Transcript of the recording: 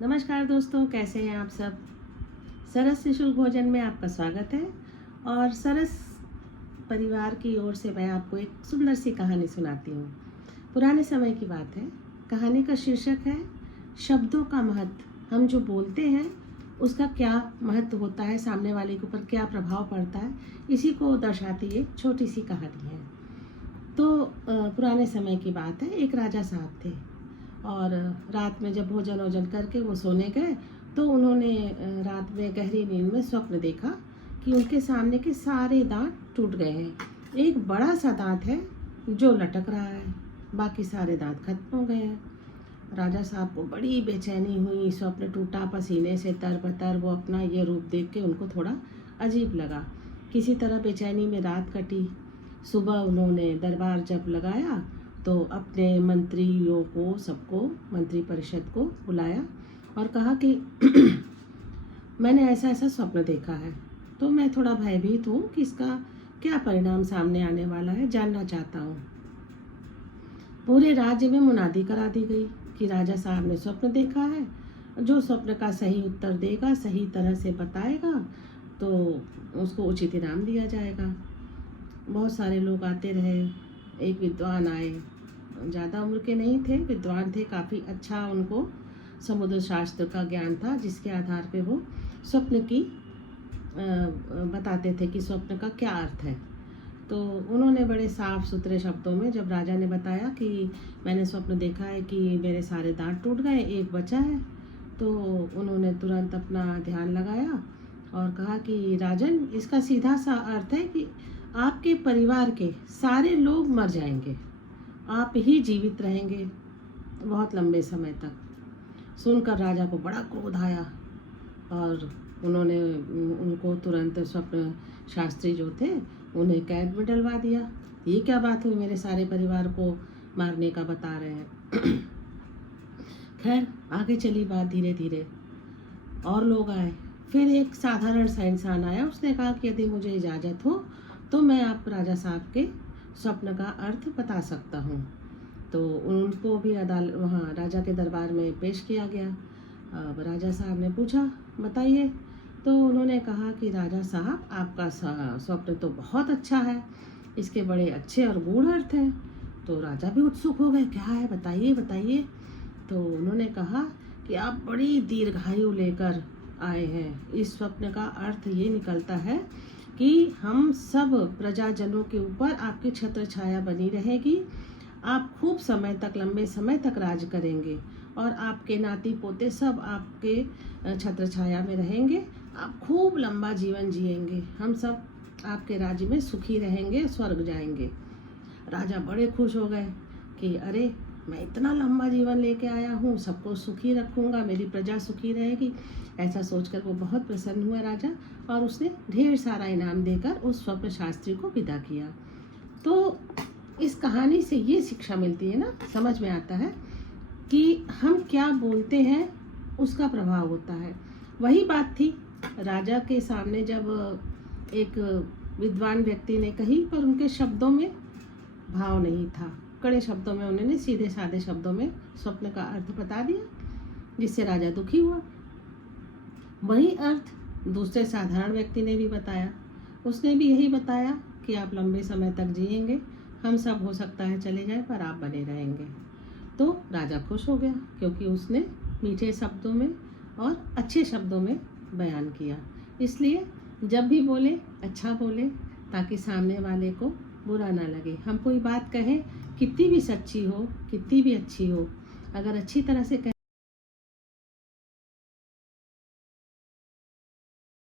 नमस्कार दोस्तों, कैसे हैं आप सब। सरस निशुल्क भोजन में आपका स्वागत है। और सरस परिवार की ओर से मैं आपको एक सुंदर सी कहानी सुनाती हूँ। पुराने समय की बात है। कहानी का शीर्षक है शब्दों का महत्व। हम जो बोलते हैं उसका क्या महत्व होता है, सामने वाले के ऊपर क्या प्रभाव पड़ता है, इसी को दर्शाती एक छोटी सी कहानी है। तो पुराने समय की बात है। एक राजा साहब थे और रात में जब भोजन वोजन करके वो सोने गए तो उन्होंने रात में गहरी नींद में स्वप्न देखा कि उनके सामने के सारे दांत टूट गए हैं। एक बड़ा सा दांत है जो लटक रहा है, बाकी सारे दांत खत्म हो गए हैं। राजा साहब को बड़ी बेचैनी हुई, स्वप्न टूटा, पसीने से तरबतर। वो अपना ये रूप देख के उनको थोड़ा अजीब लगा। किसी तरह बेचैनी में रात कटी। सुबह उन्होंने दरबार जब लगाया तो अपने मंत्रियों को, सबको, मंत्री परिषद को बुलाया और कहा कि मैंने ऐसा ऐसा स्वप्न देखा है, तो मैं थोड़ा भयभीत हूँ कि इसका क्या परिणाम सामने आने वाला है, जानना चाहता हूँ। पूरे राज्य में मुनादी करा दी गई कि राजा साहब ने स्वप्न देखा है, जो स्वप्न का सही उत्तर देगा, सही तरह से बताएगा तो उसको उचित इनाम दिया जाएगा। बहुत सारे लोग आते रहे। एक विद्वान आए, ज़्यादा उम्र के नहीं थे, विद्वान थे, काफ़ी अच्छा उनको समुद्र शास्त्र का ज्ञान था, जिसके आधार पे वो स्वप्न की बताते थे कि स्वप्न का क्या अर्थ है। तो उन्होंने बड़े साफ सुथरे शब्दों में, जब राजा ने बताया कि मैंने स्वप्न देखा है कि मेरे सारे दांत टूट गए, एक बचा है, तो उन्होंने तुरंत अपना ध्यान लगाया और कहा कि राजन, इसका सीधा सा अर्थ है कि आपके परिवार के सारे लोग मर जाएंगे, आप ही जीवित रहेंगे बहुत लंबे समय तक। सुनकर राजा को बड़ा क्रोध आया और उन्होंने उनको तुरंत, स्वप्न शास्त्री जो थे, उन्हें कैद में डलवा दिया। ये क्या बात हुई, मेरे सारे परिवार को मारने का बता रहे हैं। खैर, आगे चली बात धीरे धीरे। और लोग आए। फिर एक साधारण सा इंसान आया, उसने कहा कि यदि मुझे इजाज़त हो तो मैं आप राजा साहब के स्वप्न का अर्थ बता सकता हूँ। तो उनको भी वहाँ राजा के दरबार में पेश किया गया। अब राजा साहब ने पूछा, बताइए। तो उन्होंने कहा कि राजा साहब, आपका स्वप्न तो बहुत अच्छा है, इसके बड़े अच्छे और गूढ़ अर्थ हैं। तो राजा भी उत्सुक हो गए, क्या है, बताइए बताइए। तो उन्होंने कहा कि आप बड़ी दीर्घायु लेकर आए हैं। इस स्वप्न का अर्थ ये निकलता है कि हम सब प्रजाजनों के ऊपर आपकी छत्र छाया बनी रहेगी, आप खूब समय तक, लंबे समय तक राज करेंगे और आपके नाती पोते सब आपके छत्र छाया में रहेंगे, आप खूब लंबा जीवन जिएंगे, हम सब आपके राज्य में सुखी रहेंगे, स्वर्ग जाएंगे। राजा बड़े खुश हो गए कि अरे, मैं इतना लंबा जीवन लेके आया हूँ, सबको सुखी रखूँगा, मेरी प्रजा सुखी रहेगी। ऐसा सोचकर वो बहुत प्रसन्न हुआ राजा, और उसने ढेर सारा इनाम देकर उस स्वप्न शास्त्री को विदा किया। तो इस कहानी से ये शिक्षा मिलती है ना, समझ में आता है कि हम क्या बोलते हैं उसका प्रभाव होता है। वही बात थी राजा के सामने जब एक विद्वान व्यक्ति ने कही, पर उनके शब्दों में भाव नहीं था। कड़े शब्दों में उन्होंने, सीधे साधे शब्दों में स्वप्न का अर्थ बता दिया, जिससे राजा दुखी हुआ। वही अर्थ दूसरे साधारण व्यक्ति ने भी बताया। उसने भी यही बताया कि आप लंबे समय तक जिएंगे, हम सब हो सकता है चले जाएं, पर आप बने रहेंगे। तो राजा खुश हो गया, क्योंकि उसने मीठे शब्दों में और अच्छे शब्दों में बयान किया। इसलिए जब भी बोले, अच्छा बोले, ताकि सामने वाले को बुरा ना लगे। हम कोई बात कहें, कितनी भी सच्ची हो, कितनी भी अच्छी हो, अगर अच्छी तरह से